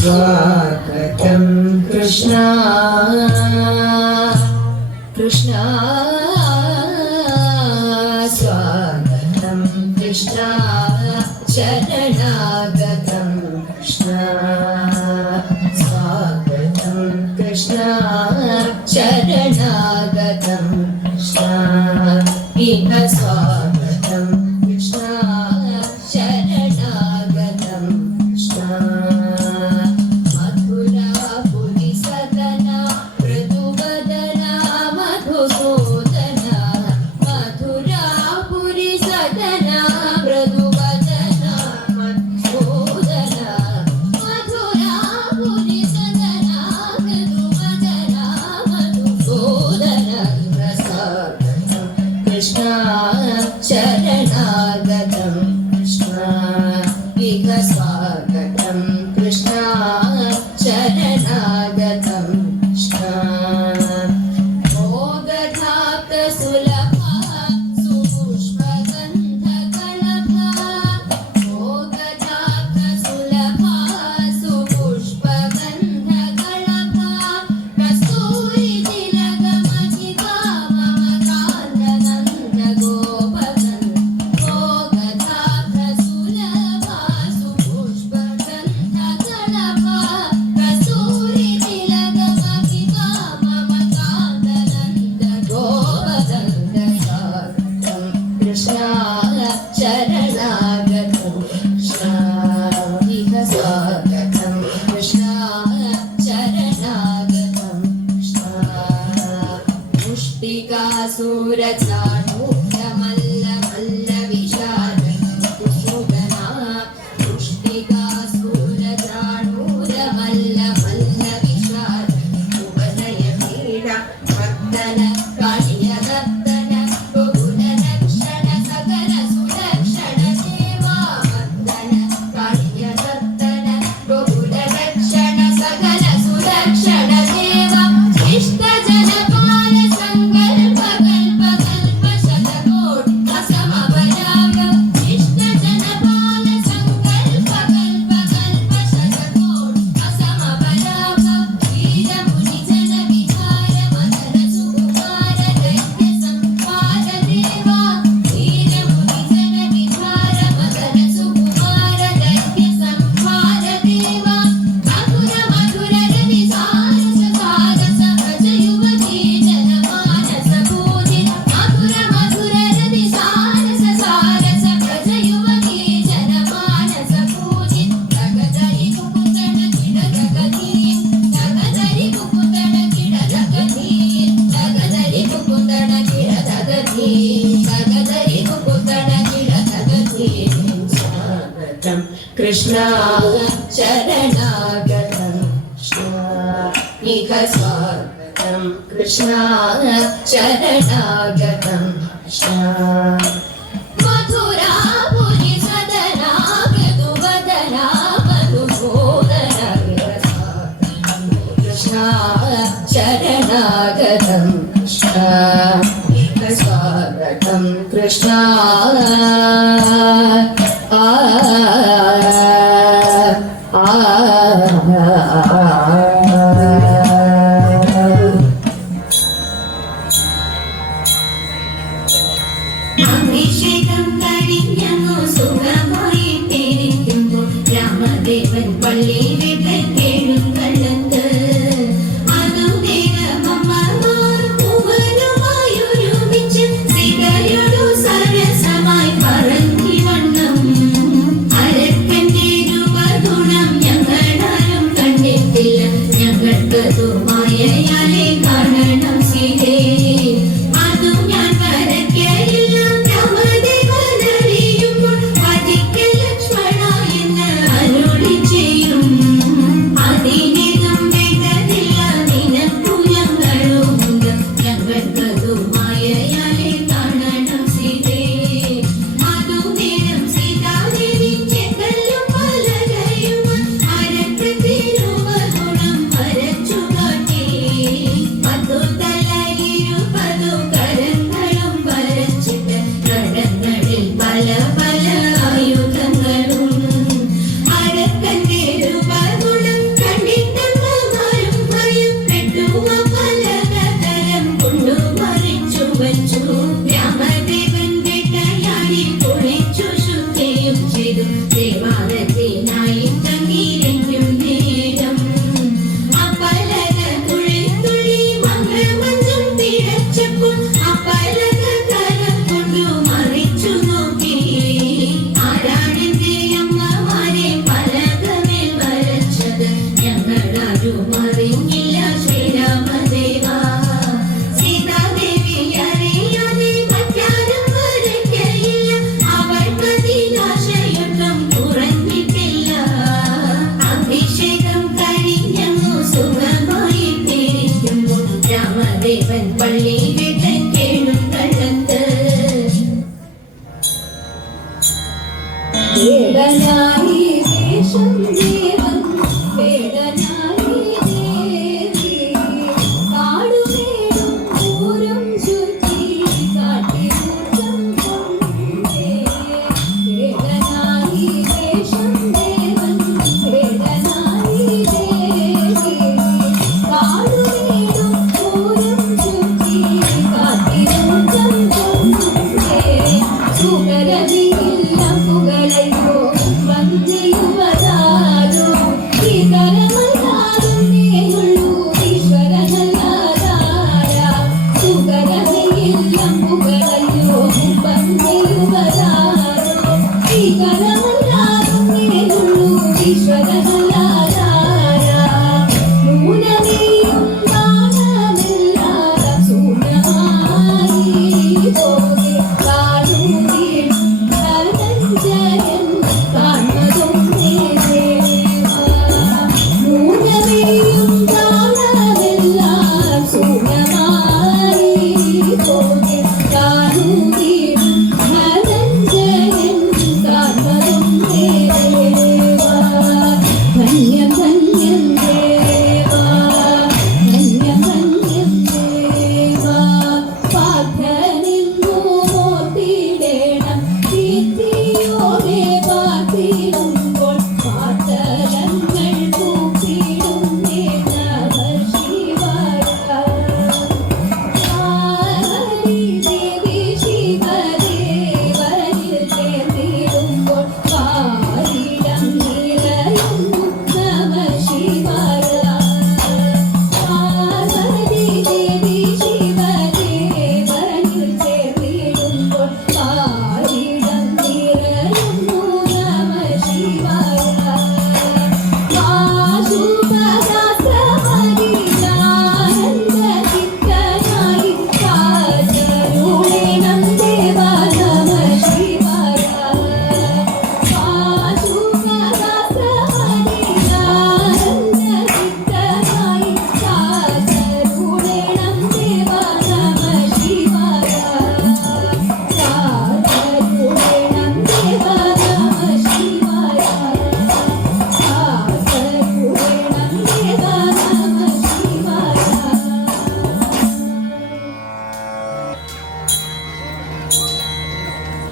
स्वागतं कृष्ण कृष्ण स्वागतं कृष्ण शरणागतं कृष्ण स्वागतं कृष्ण शरणागतं कृष्ण इह स्वागतं कृष्ण शरणागतं कृष्ण शरणागतं कृष्ण इह स्वागतं कृष्ण शरणागतं कृष्ण मोगधात सुलभा सुपुष्पगन्धकलभा मोगधात सुलभा सुपुष्पगन्धकलभा कस्तूरी तिलकमधिका मम कान्तनन्दगो शरणागतं कृष्ण इह स्वागतं कृष्ण शरणागतं कृष्ण मुष्टिकासुरचाणूरमल्लमल्लविशारदना मुष्टिकासुरचाणूरमल्लमल्लविशार उपनयपीडा मर्दन काळियदत्तन बहुललक्षण सकल सुलक्षण देवा मर्दन काळियदत्तन बहुललक्षण सकल सुलक्षण देवा इष्ट जनपाल संकल्प कल्प कल्प शतकोट असमपराग इष्ट जनपाल संकल्प कल्प कल्प शतकोट असमपराग वीर मुनि जन विहार मदन सुकुमार दैत्य संहार देवा वीर मुनि जन विहार मदन सुकुमार दैत्य संहार देवा मधुर मधुर रवि सारस सारस भज युवती जनमानस पूजित मधुर मधुर रवि सारस सारस भज युवती जनमानस पूजित जगदरि कुकुतन किड जगती जगदरि कुकुतन किड जगती जगदरि कुकुतन किड जगती जगदरि कुकुतन किड जगती स्वागतं कृष्ण शरणागतं कृष्ण इह स्वागतं कृष्ण शरणागतं कृष्ण मथुरापुरि सदना मृदुवदना मधुसूदना स्वागतं कृष्ण शरणागतं कृष्ण इह स्वागतं कृष्ण അഭിഷേകം കഴിഞ്ഞു സുഖമായിട്ടിരിക്കുമ്പോൾ രാമദേവൻ പള്ളി വിട്ടേഴുങ്കള്ളത്ത് അതുദേവമ്മമാർ പൂവനുമായൊരുമിച്ച് സീതയോടു സരസമായി പറഞ്ഞി വണ്ണം അരക്കന്റെ രൂപഗുണം ഞങ്ങളാരും കണ്ടിട്ടില്ല ഞങ്ങൾക്കതു മായയാലെ കാണണം സീതേ അതും ഞാൻ വരയ്ക്കയില്ല രാമദേവനറിയുമ്പോൾ വധിക്ക ലക്ഷ്മണ എന്ന് അരുളി ചെയ്യും അതിനിതും വേണ്ടതില്ല നിനക്കു ഞങ്ങളുമുണ്ട് ഞങ്ങൾക്കതു മായയാലെ കാണണം സീതേ അതു നേരം സീതാദേവി ചെങ്കല്ലും മലരയും അരക്കത്തിരുവ ഗുണം വരച്ചു കാട്ടി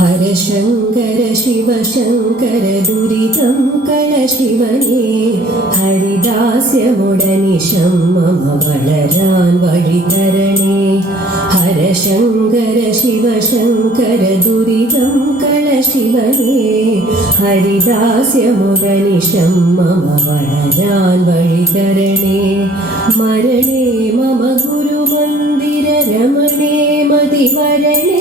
ഹരശങ്കര ശിവശങ്കര ദുരിതം കള ശിവനേ ഹരിദാസ്യമുടനിശം മമ വളരാൻ വഴി തരണേ. ഹരശങ്കര ശിവശങ്കര ദുരിതം കള ശിവനേ ഹരിദാസ്യമുടനിശം മമ വളരാൻ വഴി തരണേ. മരണേ മമ ഗുരുമന്ദിര രമണേ മതിവരണേ